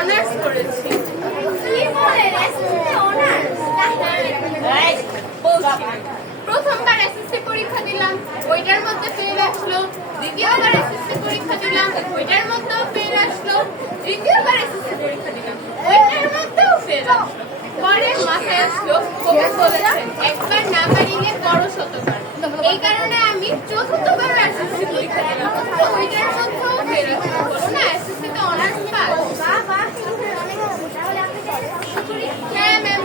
Honours করেছি। কি বলেন এসএসসি অনার্স? প্রথমবার এসএসসি পরীক্ষা দিলাম, ওইটার মধ্যে ফেল আসলো। দ্বিতীয়বার এসএসসি পরীক্ষা দিলাম, ওইটার মধ্যেও ফেল আসলো। তৃতীয়বার এসএসসি পরীক্ষা দিলাম, ওইটার মধ্যেও ফেল আসলো। পরে মাথায় আসলো কবি বলেছেন, একবার না পারিলে করো শতবার। এই কারণে আমি চতুর্থবার এসএসসি পরীক্ষা দিলাম, তো ওইটার মধ্যেও ফেল আসলো। বলো না এসএসসি তে অনার্স পাস। হ্যাঁ ম্যাম,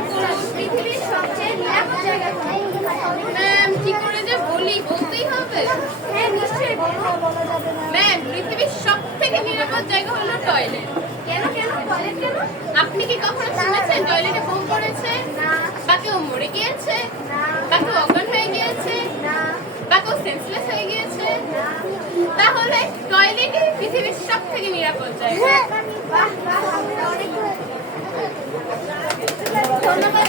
পৃথিবীর সবচেয়ে নিরাপদ জায়গা কোনটা? ম্যাম কি করে যে বলতেই হবে। হ্যাঁ নিশ্চয়ই বলা যাবে না। ম্যাম, পৃথিবীর সবথেকে নিরাপদ জায়গা হলো টয়লেট। কেন টয়লেট কেন? আপনি কি কখনো শুনেছেন টয়লেটে বউ করেছে? না বা কেউ মরে গিয়েছে? না বা কেউ অজ্ঞান হয়ে গিয়েছে? না বা কেউ সেন্সলেস হয়ে গিয়েছে? না। তাহলে টয়লেটই পৃথিবীর সবথেকে নিরাপদ জায়গা। বাহ বাহ, অনেক ধন্যবাদ।